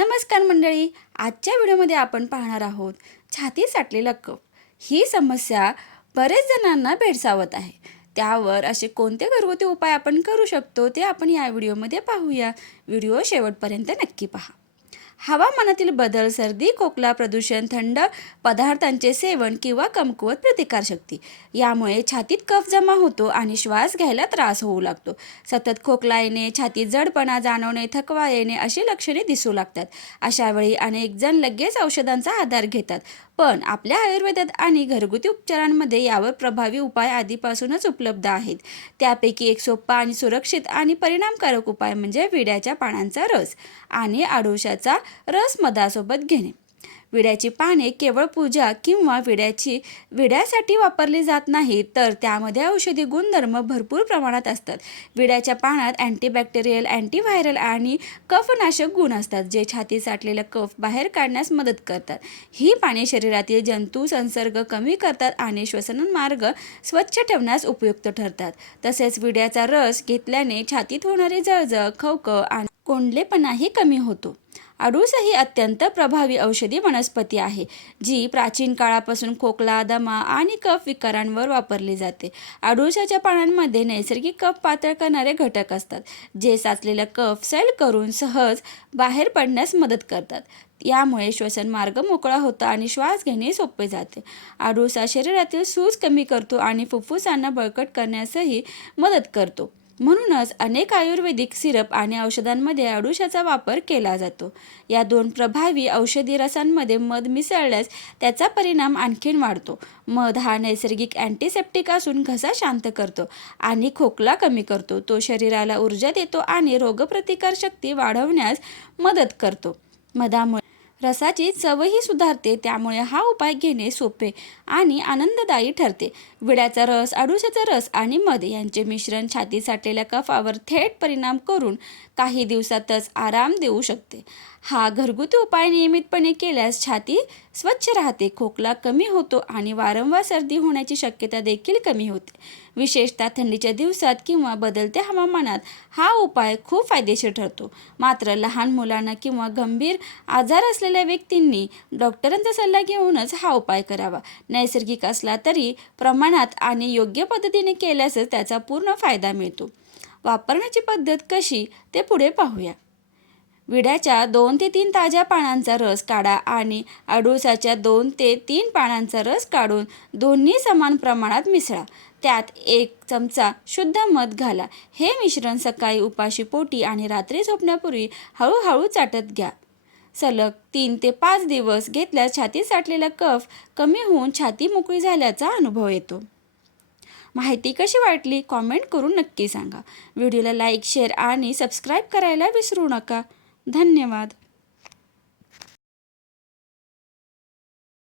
नमस्कार मंडळी, आजच्या व्हिडिओमध्ये आपण पाहणार आहोत छाती साठलेला कफ ही समस्या बरेच जणांना भेडसावत आहे। त्यावर असे कोणते घरगुती उपाय आपण करू शकतो ते आपण या व्हिडिओमध्ये पाहूया। व्हिडिओ शेवटपर्यंत नक्की पहा। हवामानातील बदल, सर्दी, खोकला, प्रदूषण, थंड पदार्थांचे सेवन किंवा कमकुवत प्रतिकारशक्ती यामुळे छातीत कफ जमा होतो आणि श्वास घ्यायला त्रास होऊ लागतो। सतत खोकला येणे, छातीत जडपणा जाणवणे, थकवा येणे अशी लक्षणे दिसू लागतात। अशा वेळी अनेक जण लगेच औषधांचा आधार घेतात, पण आपल्या आयुर्वेदात आणि घरगुती उपचारांमध्ये यावर प्रभावी उपाय आधीपासूनच उपलब्ध आहेत। त्यापैकी एक सोपा आणि सुरक्षित आणि परिणामकारक उपाय म्हणजे विड्याच्या पानांचा रस आणि अडुळसाचा रस मधासोबत घेणे। विड्याची पाने केवळ पूजा किंवा विड्यासाठी वापरली जात नाहीत, तर त्यामध्ये औषधी गुणधर्म भरपूर प्रमाणात असतात। विड्याच्या पानात अँटीबॅक्टेरियल, अँटीव्हायरल आणि कफनाशक गुण असतात, जे छातीत साठलेला कफ बाहेर काढण्यास मदत करतात। ही पाने शरीरातील जंतू संसर्ग कमी करतात आणि श्वसनमार्ग स्वच्छ ठेवण्यास उपयुक्त ठरतात। तसेच विड्याचा रस घेतल्याने छातीत होणारी जळजळ, खवखव आणि कोंडलेपणाही कमी होतो। अडुळसा ही अत्यंत प्रभावी औषधी वनस्पती आहे, जी प्राचीन काळापासून खोकला, दमा आणि कफ विकारांवर वापरली जाते। अडुळसाच्या पानांमध्ये नैसर्गिक कफ पातळ करणारे घटक असतात, जे साचलेला कफ सैल करून सहज बाहेर पडण्यास मदत करतात। यामुळे श्वसनमार्ग मोकळा होतो आणि श्वास घेणे सोपे जाते। अडुळसा शरीरातील सूज कमी करतो आणि फुफ्फुसांना बळकट करण्यासही मदत करतो। म्हणूनच अनेक आयुर्वेदिक सिरप आणि औषधांमध्ये अडुळसाचा वापर केला जातो। या दोन प्रभावी औषधी रसांमध्ये मध मिसळल्यास त्याचा परिणाम आणखीन वाढतो। मध हा नैसर्गिक अँटीसेप्टिक असून घसा शांत करतो आणि खोकला कमी करतो। तो शरीराला ऊर्जा देतो आणि रोगप्रतिकारशक्ती वाढवण्यास मदत करतो। मधामुळे रसाची चवही सुधारते, त्यामुळे हा उपाय घेणे सोपे आणि आनंददायी ठरते। विड्याचा रस, अडुळसाचा रस आणि मध यांचे मिश्रण छातीत साठलेल्या कफावर थेट परिणाम करून काही दिवसातच आराम देऊ शकते। हा घरगुती उपाय नियमितपणे केल्यास छाती स्वच्छ राहते, खोकला कमी होतो आणि वारंवार सर्दी होण्याची शक्यता देखील कमी होते। विशेषतः थंडीच्या दिवसात किंवा बदलत्या हवामानात हा उपाय खूप फायदेशीर ठरतो। मात्र लहान मुलांना किंवा गंभीर आजार असलेल्या व्यक्तींनी डॉक्टरांचा सल्ला घेऊनच हा उपाय करावा। नैसर्गिक असला तरी प्रमाणात आणि योग्य पद्धतीने केल्यासच त्याचा पूर्ण फायदा मिळतो। वापरण्याची पद्धत कशी ते पुढे पाहूया। विड्याच्या 2 ते 3 ताज्या पानांचा रस काढा आणि अडुळसाच्या 2 ते 3 पानांचा रस काढून दोन्ही समान प्रमाणात मिसळा। त्यात 1 चमचा शुद्ध मध घाला। हे मिश्रण सकाळी उपाशी पोटी आणि रात्री झोपण्यापूर्वी हळूहळू चाटत घ्या। सलग 3 ते 5 दिवस घेतल्यास छातीत साठलेला कफ कमी होऊन छाती मोकळी झाल्याचा अनुभव येतो। माहिती कशी वाटली कॉमेंट करून नक्की सांगा। व्हिडिओला लाईक, शेअर आणि सबस्क्राईब करायला विसरू नका। धन्यवाद।